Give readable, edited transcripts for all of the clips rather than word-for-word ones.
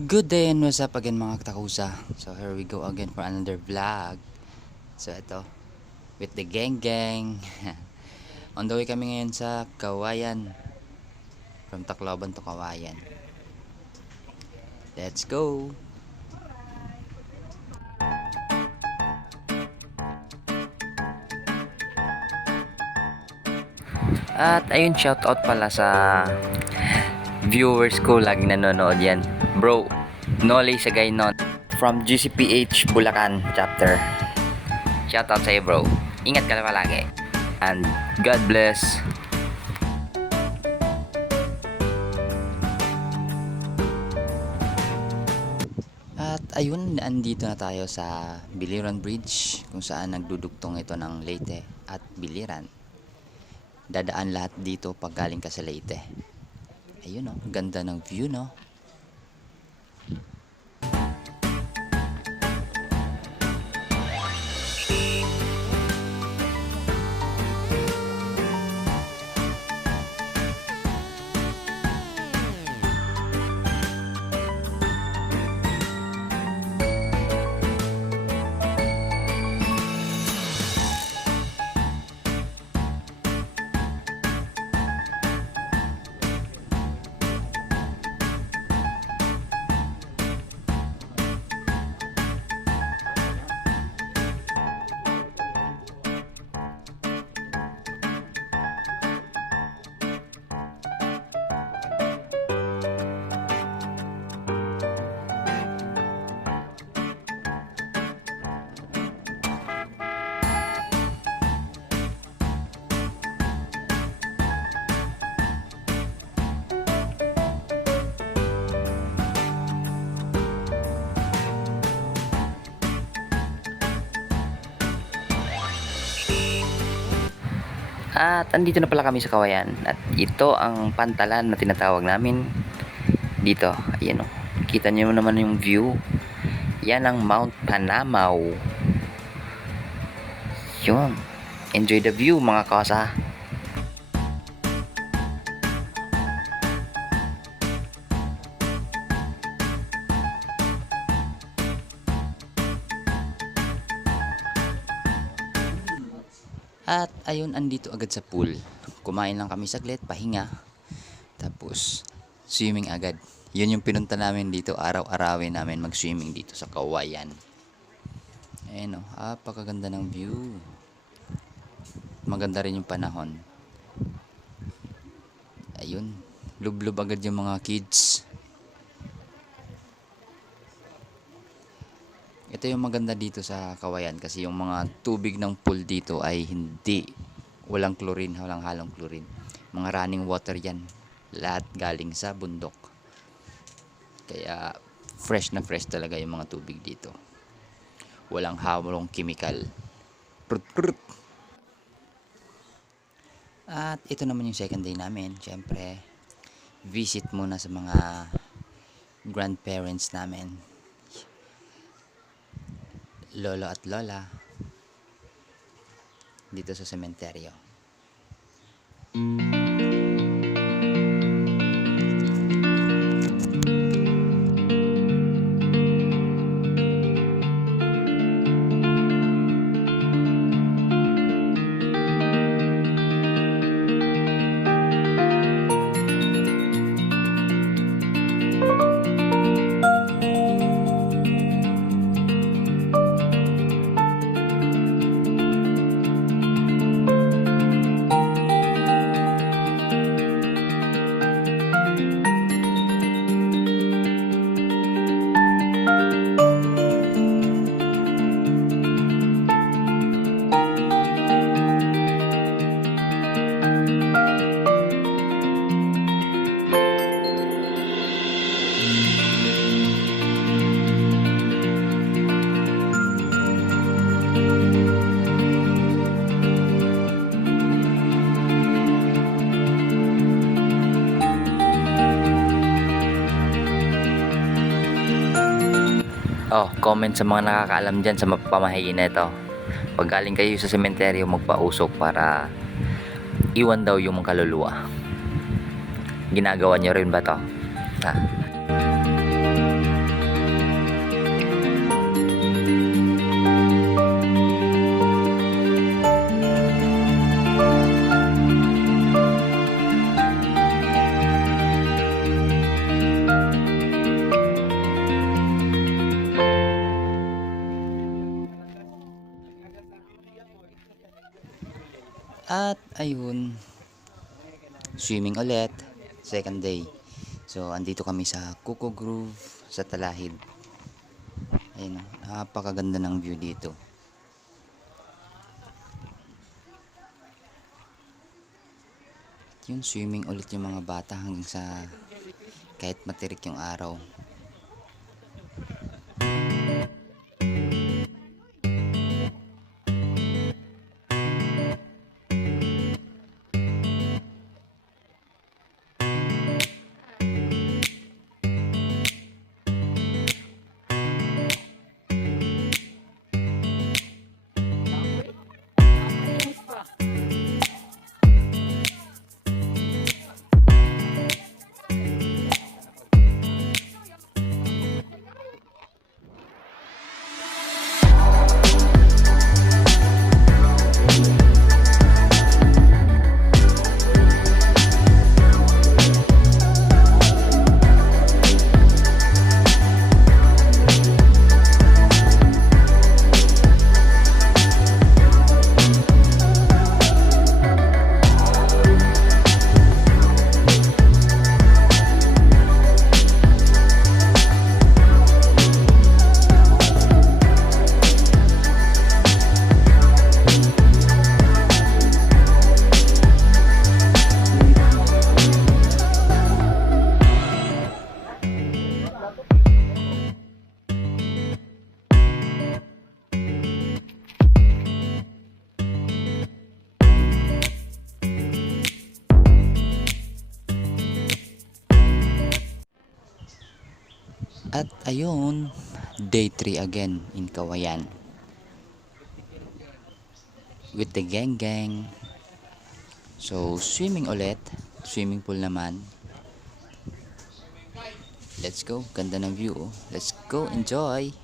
Good day and what's up again mga katakusa. So here we go again for another vlog. So ito, with the gang gang. On the way kami ngayon sa Kawayan. From Tacloban to Kawayan. Let's go! At ayun, shoutout pala sa viewers ko laging nanonood yan. Bro, Noli Sagaynon from GCPH Bulacan chapter. Shoutout sa'yo bro. Ingat ka na palagi. And God bless. At ayun, andito na tayo sa Biliran Bridge kung saan nagdudugtong ito ng Leyte at Biliran. Dadaan lahat dito pag galing ka sa Leyte. Ayun oh, ganda ng view no. At andito na pala kami sa Kawayan. At ito ang pantalan na tinatawag namin dito. Ayan o. Kita nyo naman yung view. Yan ang Mount Panamaw. Yun. Enjoy the view mga kosa. At ayun, andito agad sa pool. Kumain lang kami saglit, pahinga. Tapos, swimming agad. Yun yung pinunta namin dito. Araw-arawin namin mag-swimming dito sa Kawayan. Ayun o, apakaganda ng view. Maganda rin yung panahon. Ayun, lublob agad yung mga kids. Ito yung maganda dito sa Kawayan kasi yung mga tubig ng pool dito ay walang chlorine, walang halong chlorine. Mga running water yan. Lahat galing sa bundok. Kaya fresh na fresh talaga yung mga tubig dito. Walang halong chemical. At ito naman yung second day namin. Siyempre, visit muna sa mga grandparents namin. Lolo at lola dito sa sementeryo. Oh, comment sa mga nakakaalam dyan sa pamahiin na ito. Pag galing kayo sa sementeryo, magpausok para iwan daw yung mga kaluluwa. Ginagawa nyo rin ba to? Ha? At ayun, swimming ulit, second day. So andito kami sa Kuko Grove sa Talahib. Ayun, napakaganda ng view dito. Yun, swimming ulit yung mga bata hanggang sa kahit matirik yung araw. At ayun, day 3 again in Kawayan. With the gang. So, swimming ulit. Swimming pool naman. Let's go. Ganda ng view. Oh. Let's go. Enjoy.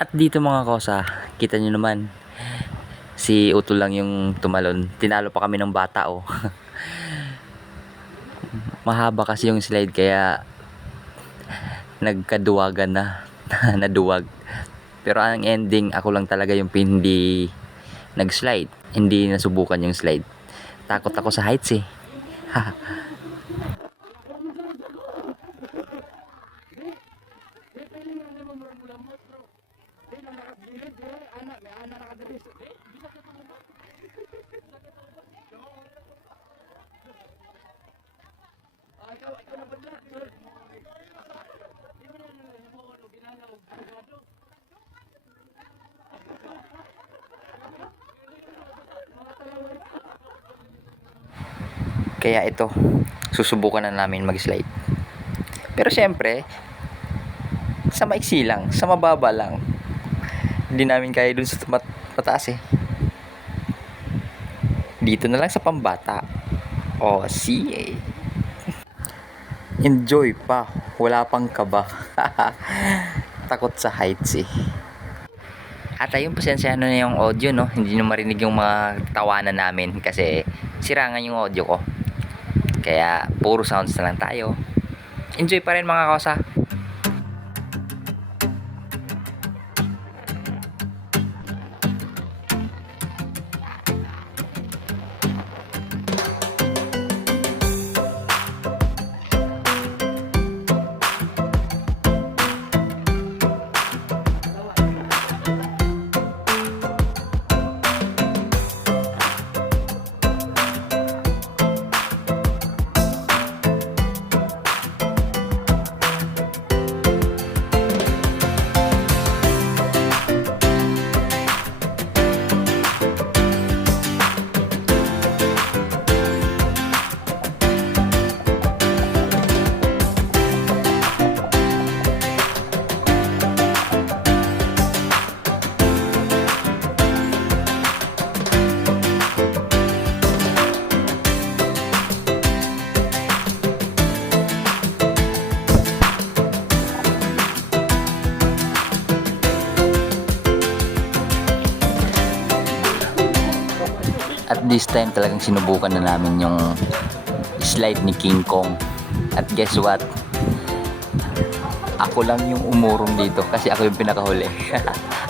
At dito mga kosa, kita nyo naman, si Utol lang yung tumalon. Tinalo pa kami ng bata oh. Mahaba kasi yung slide kaya nagkaduwagan na. Naduwag. Pero ang ending, ako lang talaga yung hindi nag-slide. Hindi nasubukan yung slide. Takot ako sa heights eh. Kaya ito, susubukan na namin mag-slide. Pero syempre, sa maiksi lang, sa mababa lang. Hindi namin kaya dun sa mataas eh. Dito na lang sa pambata. O, see. Enjoy pa. Wala pang kaba. Takot sa heights eh. At ayun, pasensya na yung audio, no? Hindi nyo marinig yung mga tawanan namin kasi sirangan yung audio ko. Kaya puro sounds na lang tayo. Enjoy pa rin mga kosa. At this time talagang sinubukan na namin yung slide ni King Kong. At guess what? Ako lang yung umurong dito kasi ako yung pinakahuli.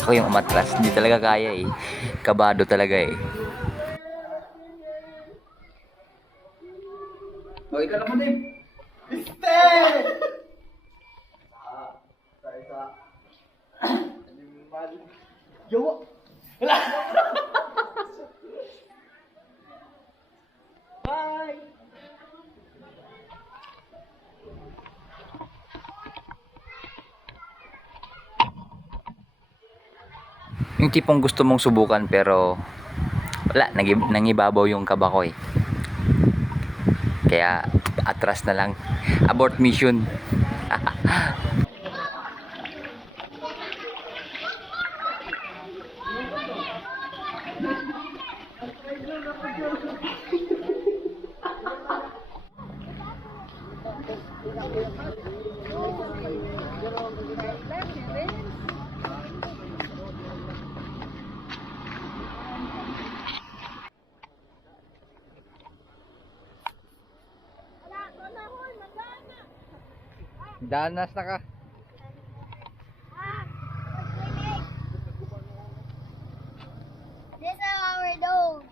Ako yung umatras. Hindi talaga kaya eh. Kabado talaga eh. Okay ka naman eh. Stay! Yo! Wala! Bye! Yung tipong gusto mong subukan pero wala, nangibabaw yung kaba ko eh. Kaya atras na lang. Abort mission. Danas na ka. This is our dog.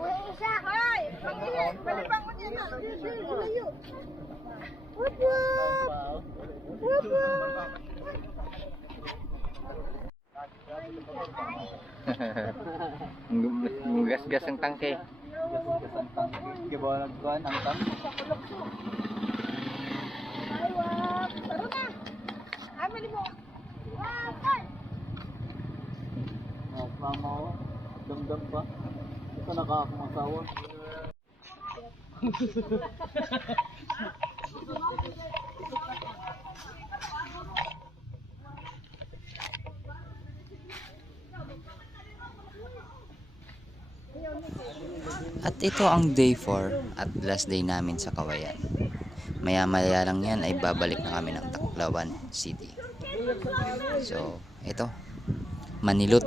May isa. Hoy! Pangilin! Palipangon yan na! Layo! Wup wup! Wup wup! Gas-gas ang tangke. Kibawa nagkuhan ang tang. Ay, wap! Taro na! Amali mo! Wap! Mama ko. Damdam pa. Ito nakakakumasawa. At ito ang day 4 at last day namin sa Kawayan. Maya-maya lang yan ay babalik na kami ng Tacloban City. So, ito. Manilot.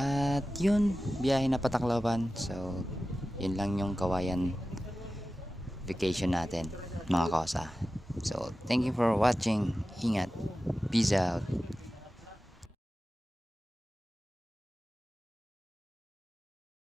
At yun, biyahe na Patacloban. So, yun lang yung Kawayan vacation natin, mga kosa. So, thank you for watching. Ingat. Peace out.